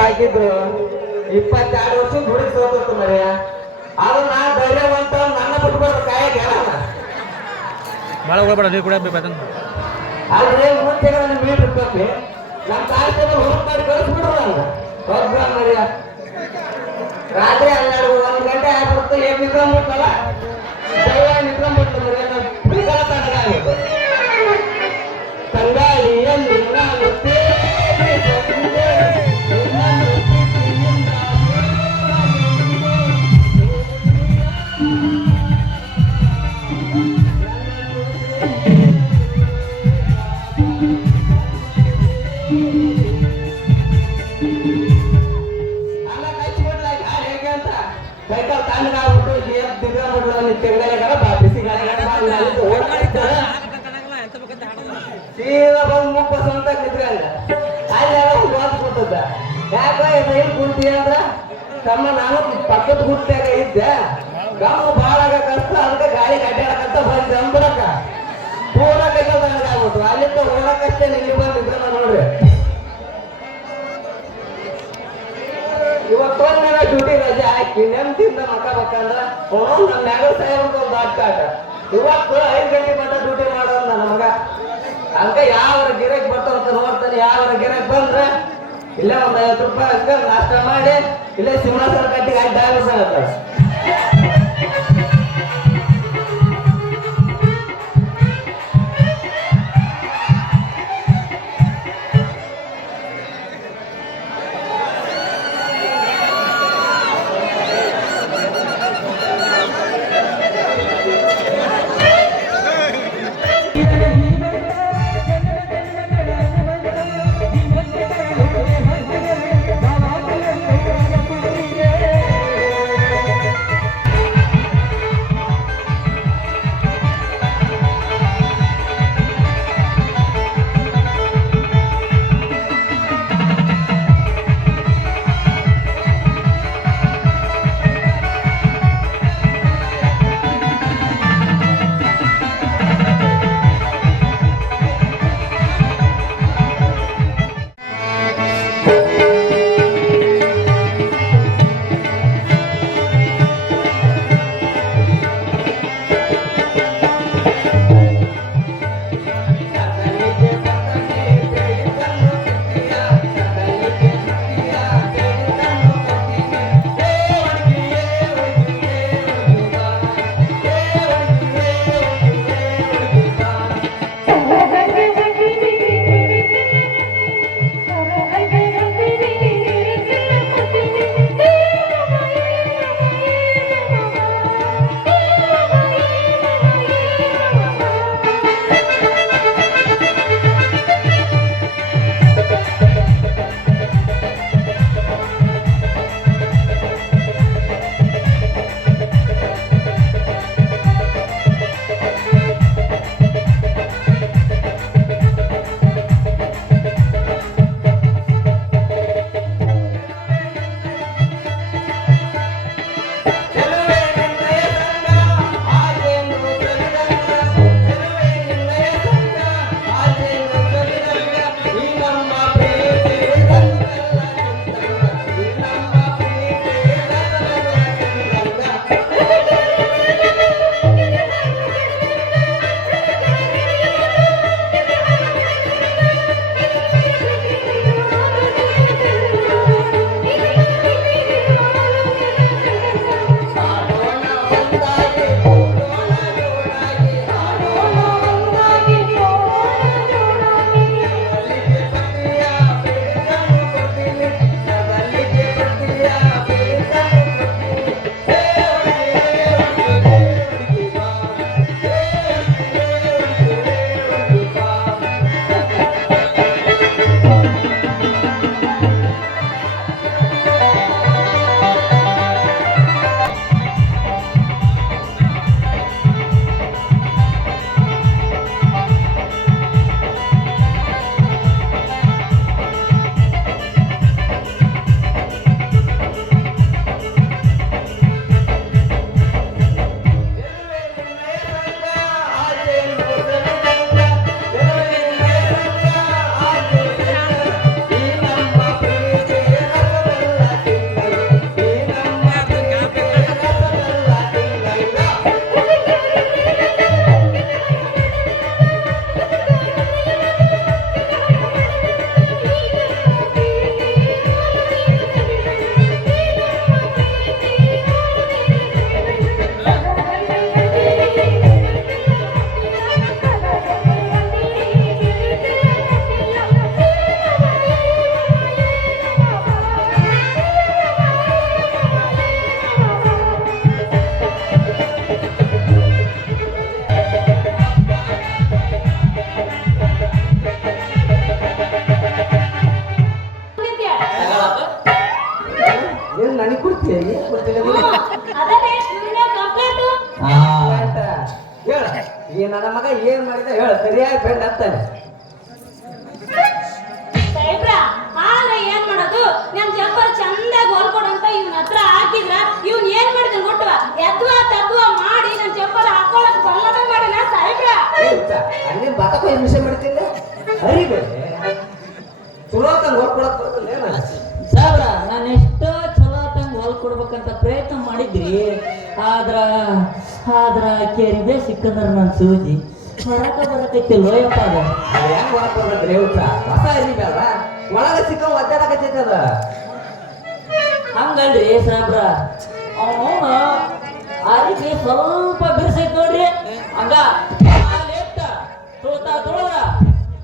ಹಾಕಿದ್ರು 22 ವರ್ಷ ದುಡಿ ಸೋತು ಮರ್ಯ ಅದು ನಾ ಧೈರ್ಯವಂತ ನನ್ನ ಬಿಟ್ಬಿಡ್ರು ಕಾಯಕ್ಕೆ ಭಾಳ ಹೋಗ್ಬೇಡ ನೀರು ಕುಡಿಯಬೇಕು ಆದ್ರೆ ಮುಂಚೆ ಮೀಟ್ ಇರ್ಬೇಕು ನಮ್ಮ ಕಾಯ್ತದ ಹುಡುಕ್ ಮಾಡಿ ಕಳಿಸ್ಬಿಡ್ರು ನಂಗೆ ಹೋಗ್ಬ ಮರ್ಯ ರಾತ್ರಿ 12 1 ಗಂಟೆ ಆಗ್ಬಿಡ್ತು ಏನ್ ನಿಂತ್ಕೊಂಡ್ಬಿಟ್ಟಲ್ಲ ನಿಂತ್ಕೊಂಡ್ಬಿಟ್ಟು ಮರ್ಯ ನಾವು ತಂಗಾಗಿತ್ತು ತಂಗಾಳಿಯಲ್ಲಿ ನಾನು ಸೈಕಲ್ ತಣ್ಣಗಾಗ್ಬಿಟ್ಟು ಬಿಸಿ ಸೀದಾ ಬಂದು ಮುಪ್ಪ ಸ್ವಂತ ನಿಂತ್ಕೊಂಡ ಅಲ್ಲಿ ಓದ್ಬಿಟ್ಟದ ಯಾಕ ಏನ್ ಕುಂತೀಯ ಅಂದ್ರ ತಮ್ಮ ನಾನು ಪಕ್ಕದ ಗುಟ್ಟಾಗ ಇದ್ದೆ ಗಮ್ಮು ಭಾಳ ಆಗಕಷ್ಟ ಅದಕ್ಕೆ ಗಾಳಿ ಕಟ್ಟಾಡಕಂತ ಬಂದು ಅಂದ್ರಕ್ಕ ಪೂರ ಕೈಕಲ್ ತಣ್ಣಗಾಗ್ಬಿಟ್ಟು ಅಲ್ಲಿಂದ ಓಡಕಷ್ಟೇ ಇಲ್ಲಿ ಬಂದಿದ್ದ ನೋಡ್ರಿ ಇವತ್ತೊಂದಿನ ಡ್ಯೂಟಿ ರಜೆ ಹಾಕಿ ನೆಮ್ಮದಿಯಿಂದ ಮಕ್ಕಬೇಕಂದ್ರ ನಮ್ಮ ಮ್ಯಾಗಲ್ ಸಾಹೇಬ್ ಒಂದು ದಾಟ್ಕಾಟ ಇವತ್ತು 5 ಗಂಟೆ ಮಟ್ಟ ಡ್ಯೂಟಿ ಮಾಡೋದು ನನ್ನ ಮಗ ಅದಕ್ಕೆ ಯಾವ ಗಿರಾಕ್ ಬರ್ತಾವಂತ ನೋಡ್ತಾನೆ ಯಾವ ಗಿರಾಕ್ ಬಂದ್ರೆ ಇಲ್ಲೇ ಒಂದು 50 ರೂಪಾಯಿ ಹಾಕ ನಾಷ್ಟ ಮಾಡಿ ಇಲ್ಲೇ ಸಿಂಹಾಸನ ಕಟ್ಟಿಗೆ ಆಯ್ತು ಡಾಯ್ಬಿಡ್ತಾನೆ ನನಗೆ ಕೊಡ್ತೀಯ ಏನ್ ಕೊಡ್ತೀನಿ ಅದನ್ನೇ ಇವ್ನೇ ಕಂಪ್ಲೇಂಟ್ ಹೇಳ ಈ ನನ್ನ ಮಗ ಏನ್ ಮಾಡಿದ ಹೇಳ ಸರಿಯಾಗಿ ಬೆಂಡ್ ಹತ್ತಾನೆ ಸಾಹೇಬ್ರ ಆದ್ರೆ ಏನ್ ಮಾಡೋದು ನಮ್ ಜಂಪರ್ ಚಂದಾಗಿ ಹೊಲ್ಕೊಡಂತ ಇವ್ನ ಹತ್ರ ಹಾಕಿದ್ರ ಇವ್ನ್ ಏನ್ ಮಾಡಿದ ಗೊತ್ತವ ಎದ್ವಾ ತದ್ವಾ ಮಾಡಿ ನಮ್ ಜಂಪರ್ ಹಾಕೊಳಕ್ ಬಲ್ಲದ ಮಾಡಿನ ಸಾಹೇಬ್ರ ಅಲ್ಲಿ ಬತಕ ಹಿಂಸೆ ಮಾಡ್ತಿಲ್ಲ ಅರಿಬೇಡ ಚಲೋ ತಂಗ ಹೊಲ್ಕೊಡಕ್ ಬರ್ತಲ್ಲ ಏನ ಸಾಬ್ರ ನಾನು ಎಷ್ಟೋ ಚಲೋ ತಂಗ ಹೊಲ್ ಕೊಡ್ಬೇಕಂತ ಪ್ರಯತ್ನ ಮಾಡಿದ್ರಿ ಆದ್ರ ಕೆರಿಬೆ ಸಿಕ್ಕಂದ್ರ ನನ್ ಸೂಜಿ ಬರಕೈತಿ ಲೋಯಪ್ಪ ಅದ ಹೆಂಗ್ ಹೊರಕ್ ಬರ್ತೈತ್ರಿ ಹುಚ್ಚ ಹೊಸ ಅರಿಬೆ ಅಲ್ಲ ಒಳಗ ಸಿಕ್ಕ ಒದ್ದಾಡಕತ್ತೈತದ ಹಂಗಲ್ರಿ ಸಾಬ್ರ ಅವನು ಅರಿಬಿ ಸ್ವಲ್ಪ ಬಿರ್ಸೈತ್ ನೋಡ್ರಿ ಹಂಗ ಕಾಲೆತ್ತ ತುಳ್ತಾ ತುಳದ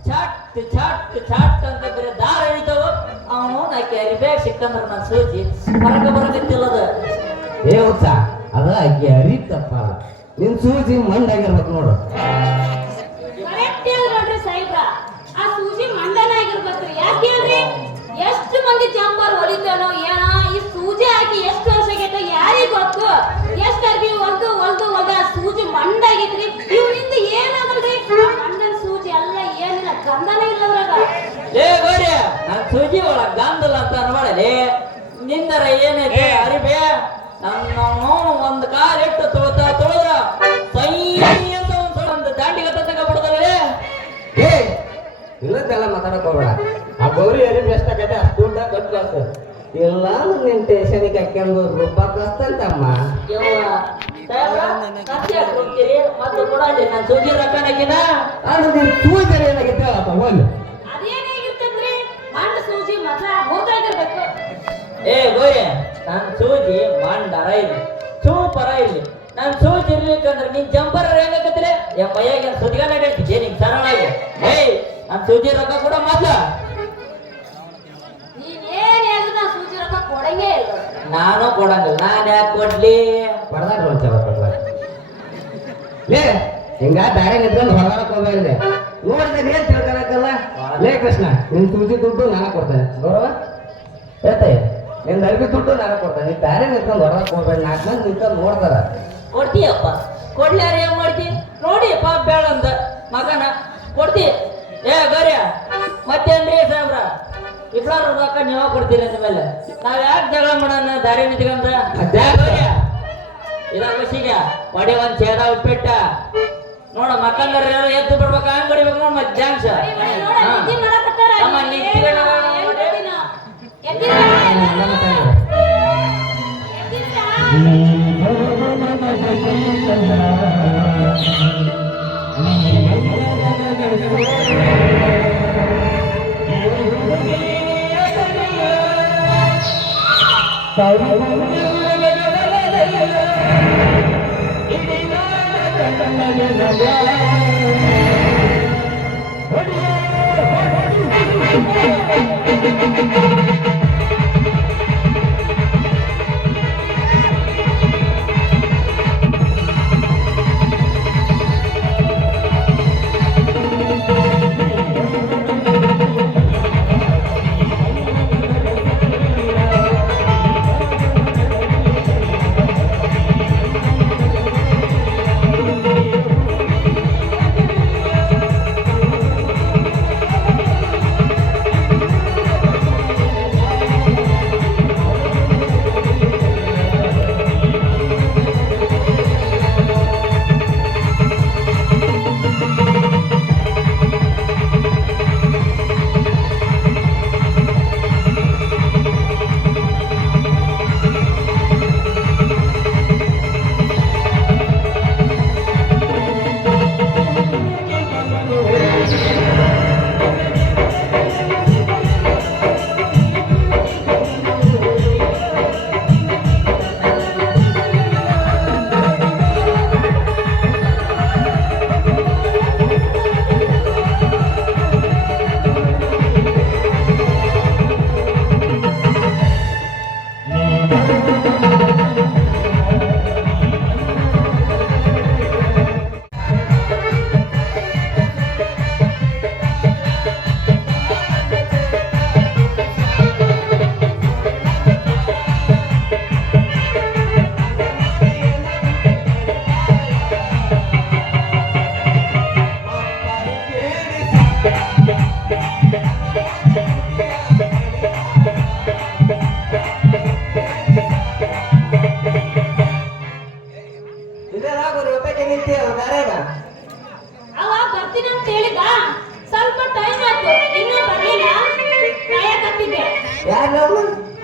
ಛಟ್ ಛಟ್ ಛಟ್ ಅಂತ ಬೇರೆ ದಾರ ಹಿಡಿತಾವ ಅವನು ನಾ ಕೆರಿಬ್ಯಾಗ ಸಿಕ್ಕಂದ್ರ ನನ್ ಸೂಜಿ ಬರಕತ್ತಿಲ್ಲದ ಏ ಹುಚ್ಚ ಅದ ಆಕೆ ಅರಿತಪ್ಪ ನಿನ್ ಸೂಜಿ ಮಂಡಾಗಿರ್ಬೇಕು ನೋಡು ಕರೆಕ್ಟ್ ನೋಡ್ರಿ ಸಾಹೇಬ್ರ ಆ ಸೂಜಿ ಮಂಡನ ಆಗಿರ್ಬೇಕ್ರಿ ಯಾಕೆ ಹೇಳ್ರಿ ಎಷ್ಟು ಮಂದಿ ಜಂಪರ್ ಹೊಲಿತಾನೋ ಏನೋ ಈ ಸೂಜಿ ಹಾಕಿ ಎಷ್ಟು ವರ್ಷ ಆಗೈತೆ ಯಾರಿಗ್ ಗೊತ್ತು ಎಷ್ಟು ಅರ್ಬಿ ಹೊಲ್ದು ಆ ಸೂಜಿ ಮಂಡಾಗಿತ್ರಿ ಇವ್ನಿಂದ ಏನಾಗಲ್ರಿ ಮಂಡನ್ ಸೂಜಿ ಎಲ್ಲ ಏನಿಲ್ಲ ಗಂಧನೇ ಇಲ್ಲದ್ರಾಗ ಲೇ ಗೋರಿ ನನ್ ಸೂಜಿ ಒಳಗ್ ಗಂಧಲ್ಲ ಅಂತ ಅನ್ಬೇಡಲಿ ನಿಂದರ ಏನೈತೆ ಅರಿಬೆ ನನ್ನ ಒಂದ್ ಕಾಲ್ ಇಟ್ಟು ತುಳಿದ್ರ ಸೈ ಅಂತ ಒಂದು ದಾಂಡಿಗೆ ತಗೊಂಡ್ಬಿಡ್ತಾರೆ ಏ ಇಲ್ಲದೆಲ್ಲ ಮಾತಾಡಕ್ ಹೋಗ್ಬೇಡ ಆ ಗೌರಿ ಅರಿಬಿ ಎಷ್ಟಾಗೈತೆ ಅಷ್ಟು ದುಡ್ಡ ಕಟ್ಲಾಸ ಇಲ್ಲ ನಿನ್ ಟೇಷನಿಗೆ ಹಾಕ್ಯಂದು ರೂಪಾಯಿ ಕಸ್ತಂತಮ್ಮ ಮತ್ತೆ ಕೊಡಲಿ ನಾನು ಸೂಜಿ ರೊಕ್ಕನಾಕಿನ ಅದು ನಿನ್ ಸೂಜಿ ಏನಾಗೈತೆ ಹೇಳಪ್ಪ ಒಂದು ಅದೇನಾಗಿರ್ತೈತ್ರಿ ಮಂಡ ಸೂಜಿ ಮೊದ್ಲ ಹೋಗ್ತಾಗಿರ್ಬೇಕು ಏ ಗೋರಿ ನಾನ್ ಸೂಜಿ ಮಂಡರ ಇಲ್ಲಿ ಸೂಪರ ಇಲ್ಲಿ ನಾನ್ ಸೂಜಿ ಇರ್ಲಿಕ್ಕಂದ್ರೆ ನೀನ್ ಜಂಪರ್ ಹೆಂಗಾಕತ್ತಿಲ್ಲ ಮೈಯಾಗ ಸುದ್ದಿಗಾನ ಹೇಳ್ತಿದ್ದೆ ನಿಂಗೆ ಸರಳಾಗಿ ಏಯ್ ನಾನ್ ಸೂಜಿ ರೊಕ್ಕ ಕೂಡ ಮೊದ್ಲ ನೀನೇನ್ ಹೇಳಿದ್ರು ನಾ ಸೂಜಿ ರೊಕ್ಕ ಕೊಡಂಗೇ ಇಲ್ಲ ನಾನು ಕೊಡಂಗಿಲ್ಲ ನಾನ್ ಯಾಕೆ ಕೊಡ್ಲಿ ಪಡ್ದಾಗ ನೋಡ್ತೇವ ಲೇ ಹಿಂಗ ಬ್ಯಾರೆ ನಿಂತ್ಕೊಂಡು ಹೊರಗಡೆ ಹೋಗ್ಬೇಡ್ದೆ ನೋಡಿದ್ರೆ ಏನ್ ತಿಳ್ಕೊಳಕಲ್ಲ ಲೇ ಕೃಷ್ಣ ನಿನ್ ಸೂಜಿ ದುಡ್ಡು ನಾನು ಕೊಡ್ತೇನೆ ಗೌರವ ಹೇಳ್ತೆ ನಿನ್ ಅರ್ಬಿ ದುಡ್ಡು ನಾನು ಕೊಡ್ತೇನೆ ನೀ ಬ್ಯಾರೆ ನಿಂತ್ಕೊಂಡು ಹೊರಗಡೆ ಹೋಗ್ಬೇಡ 4 ಮಂದಿ ನಿಂತ್ಕೊಂಡು ನೋಡ್ತಾರ ಕೊಡ್ತೀಯಪ್ಪ ಕೊಡ್ಲಾರ ಏನ್ ಮಾಡ್ತಿ ನೋಡಿಯಪ್ಪ ಬೇಳಂದ ಮಗನ ಕೊಡ್ತಿ ಏ ಗೌರ್ಯ ಮತ್ತೇನ್ರಿ ಸಾಬ್ರ ಇಬ್ಬರು ರೊಕ್ಕ ನೀವ ಕೊಡ್ತೀರಿ ಅಂದ್ಮೇಲೆ ನಾವ್ ಯಾಕೆ ಜಗಳ ಮಾಡೋಣ ದಾರಿ ನಿಂತ್ಕೊಂಡ್ರ ಇದ ಖುಷಿಗೆ ಒಡಿ ಒಂದ್ ಛೇದ ಉಪ್ಪಿಟ್ಟ ನೋಡ ಮಕ್ಕಂದ್ರ ಎದ್ದು ಬಿಡ್ಬೇಕ ಹಂಗ್ ಹೊಡಿಬೇಕು ನೋಡ್ ಮತ್ತೆ ಜಾಂಕ್ಷ ನಿದ್ದೆ ಮಾಡಕತ್ತಾರ ಅಮ್ಮ ನಿಂತಿರೋಣ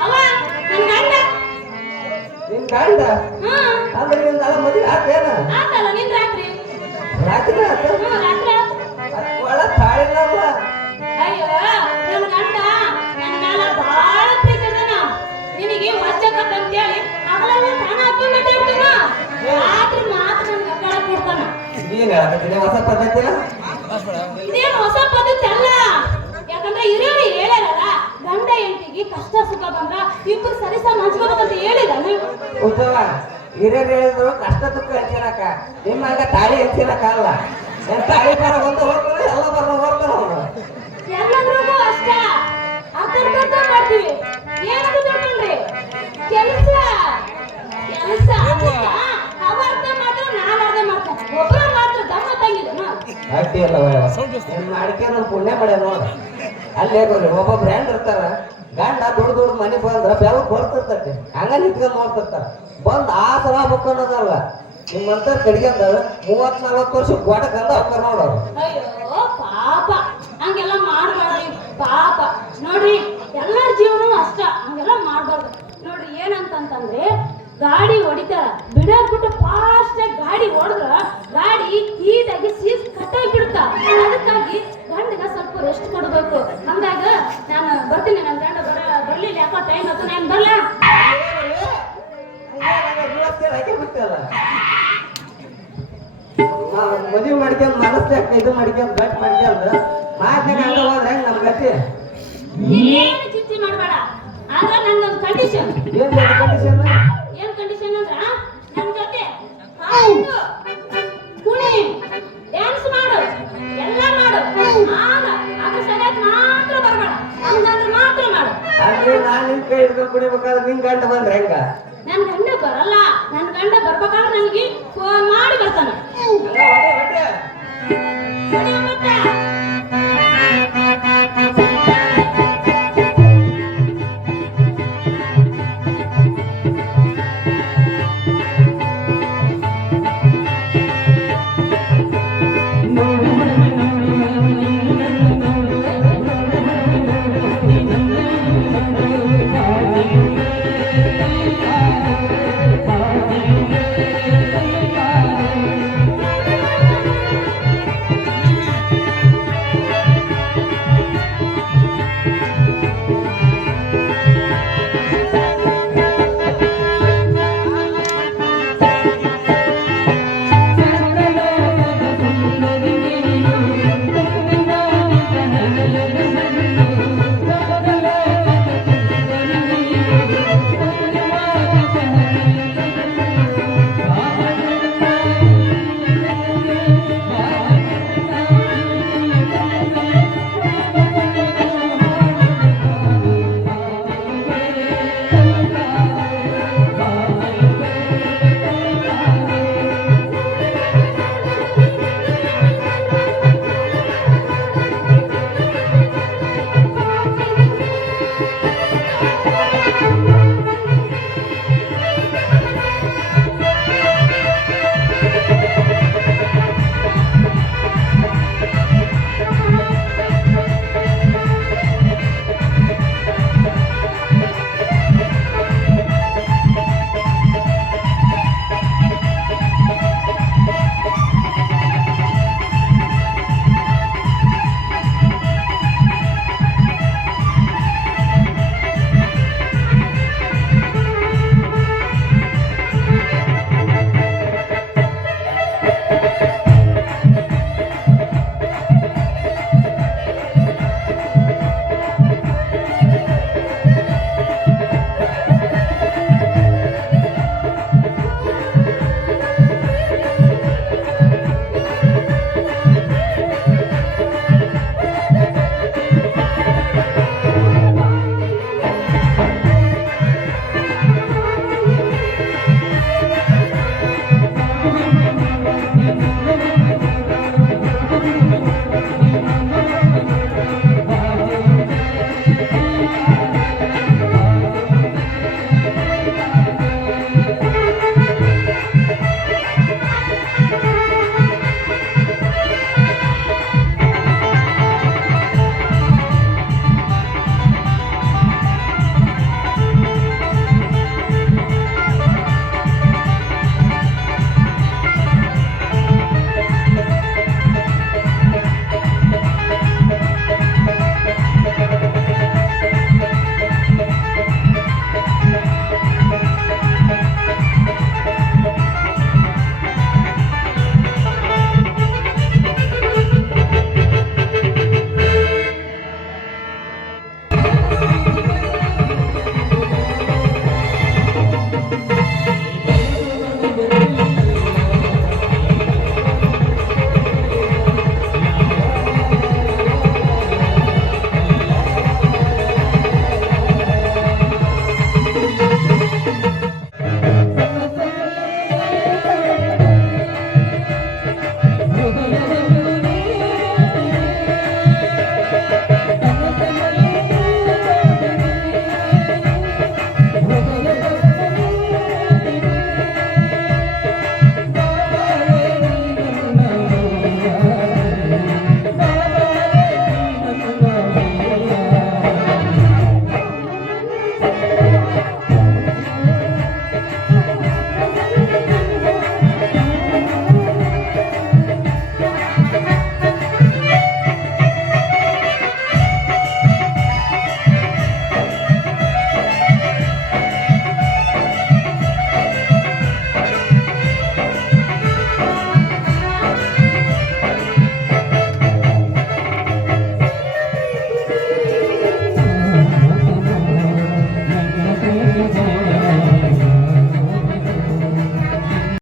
ಅವ ನನ್ ಗಂಡ. ನಿನ್ ಗಂಡ ಹಾ ಅಂದ್ರೆ ನಿಂದ ಮದುವೆ ಆತೇನ ಆತಲ್ಲ ನಿನ್ ರಾತ್ರಿ. ರಾತ್ರಿ ಆತ ರಾತ್ರಿ ಆತು. ಒಳ ತಾಳಿಲ್ಲಲ್ಲ ಅಯ್ಯೋ ನನ್ ಗಂಡ ನನ್ ಮ್ಯಾಲ ಬಾಳ ಪ್ರೀತಿ ಅದಾನ. ನಿನಗೆ ವಜ್ಜಕತ್ತ ಅಂತೇಳಿ ಅವಳೆಲ್ಲ ತಾನ ಹಾಕೊಂಡ್ ಮಾತಾಡ್ತಾನ. ರಾತ್ರಿ ಮಾತ್ರ ನನ್ ಗಂಡ ಕೊಡ್ತಾನ. ನೀನ್ ಹೇಳಕತ್ತೀನಿ ಹೊಸ ಪದ್ಧತಿನ ಇದೇನು ಹೊಸ ಪದ್ಧತಿ ಅಲ್ಲ. ಯಾಕಂದ್ರೆ ಹಿರಿಯರು ಹೇಳ್ಯಾರಲ್ಲ, ಗಂಡ ಹೆಂಡತಿಗೆ ಕಷ್ಟ ಸುಖ ಬಂದ್ರ ಇಬ್ಬರು ಸರಿಸಮ ಹಂಚ್ಕೋಬೇಕಂತ ಹೇಳಿದಾನೆ. ಉತ್ತಮ ಹಿರಿಯರು ಹೇಳಿದ್ರು ಕಷ್ಟ ದುಃಖ ಹಂಚಿನಕ ನಿಮ್ಮ ಹಂಗ ತಾಳಿ ಹಂಚಿನಕ ಅಲ್ಲ. ಏನ್ ತಾಳಿ ಬರ ಒಂದು ಹೋಗ್ತಾನೆ ಎಲ್ಲ ಬರ ಹೋಗ್ತಾನ ಅವನು. ಎಲ್ಲದ್ರಿಗೂ ಅಷ್ಟ ಅರ್ಥ ಮಾಡ್ತೀವಿ. ಏನಂತ ತಿಳ್ಕೊಂಡ್ರಿ? ಕೆಲಸ ಕೆಲಸ ಅವ ಅರ್ಥ ಮಾಡ್ತಾರ, ನಾನ್ ಅರ್ಥ ಮಾಡ್ತೇನೆ. ಒಬ್ಬರ ಮಾತ್ರ ದಮ್ಮ ತಂಗಿದನು. ಅಡ್ಡಿ ಅಲ್ಲ ಏನ್ ಮಾಡಿಕೆ ನಮ್ ಪುಣ್ಯ ಪಡೆ ನೋಡ. ಅಲ್ಲೇ ಬರ್ರಿ ಒಬ್ಬ ಬ್ರ್ಯಾಂಡ್ ಇರ್ತಾರ, ಗಂಡ ದುಡ್ಡು ಮನೆ ಬಂದ್ರ ಬೆಳಗ್ ಬರ್ತಿರ್ತೈತಿ, ಹಂಗ ನಿಂತ್ಕೊಂಡ್ ನೋಡ್ತಿರ್ತಾರ. ಬಂದ್ ಆ ಸಲ ಬುಕ್ಕನ್ನೋದಲ್ಲ ನಿಮ್ಮಂತ ಕಡಿಗೆಂದ 30-40 ವರ್ಷ ಗೋಡ ಗಂಧ ಹೋಗ್ತಾರ ನೋಡೋರು. ಅಯ್ಯೋ ಪಾಪ, ಹಂಗೆಲ್ಲ ಮಾಡ್ಬೇಡ್ರಿ ಪಾಪ. ನೋಡ್ರಿ ಎಲ್ಲರ ಜೀವನ ಅಷ್ಟ, ಹಂಗೆಲ್ಲ ಮಾಡ್ಬಾರ್ದು. ನೋಡ್ರಿ ಏನಂತಂದ್ರೆ ಗಾಡಿ ಹೊಡಿತಾರ, ಬಿಡಾಕ್ಬಿಟ್ಟು ಫಾಸ್ಟ್ ಆಗಿ ಗಾಡಿ ಹೊಡೆದ್ರ ಗಾಡಿ ಹೀಟಾಗಿ ಸೀಸ್ ಕಟ್ಟಾಗಿ ಬಿಡುತ್ತಾ. ಅದಕ್ಕಾಗಿ ಗಂಡಗ ಸ್ವಲ್ಪ ರೆಸ್ಟ್ ಕೊಡ್ಬೇಕು. ಹಂಗಾಗ ನಾನು ಬರ್ತೀನಿ, ನನ್ನ ಗಂಡ ಬರ್ಲಿಲ್ಲ, ಯಾಕೋ ಟೈಮ್ ಆಯ್ತು, ನಾನು ಬರ್ಲ. ಮದುವೆ ಮಾಡ್ಕೊಂಡ್ ಮನಸ್ಸಾಕ ಇದು ಮಾಡ್ಕೊಂಡ್ ಗಟ್ ಮಾಡ್ಕೊಂಡ್ ಮಾತಿನ ಹಂಗ ಹೋದ್ರೆ ಹೆಂಗ್ ನಮ್ ಗತಿ? ನೀನೇನು ಚಿಂತೆ ಮಾಡ್ಬೇಡ. ಆದ್ರೆ ನಂದೊಂದು ಕಂಡೀಷನ್. ಏನ್ ಕಂಡೀಷನ್? ಏನ್ ಕಂಡೀಷನ್ ಅಂದ್ರ ನನ್ ಜೊತೆ ಹಾಡು, ಕುಣಿ, ಡ್ಯಾನ್ಸ್ ಮಾಡು, ಎಲ್ಲ ಮಾಡು. ಅದ್ರ ಸರಿಯಾಗಿ ಮಾತ್ರ ಬರ್ಬೇಡ, ಹಂಗಂದ್ರೆ ಮಾತ್ರ ಮಾಡು. ಅಲ್ಲಿ ನಾನ್ ನಿನ್ ಕೈ ಹಿಡ್ಕೊಂಡ್ ಕುಡಿಬೇಕಾದ್ರೆ ನಿನ್ ಗಂಡ ಬಂದ್ರೆ ಹೆಂಗ? ನನ್ ಗಂಡ ಬರಲ್ಲ. ನನ್ ಗಂಡ ಬರ್ಬೇಕಾದ್ರೆ ನನಗೆ ಫೋನ್ ಮಾಡಿ ಬರ್ತಾನ. ಹೊಡಿ ಮತ್ತೆ.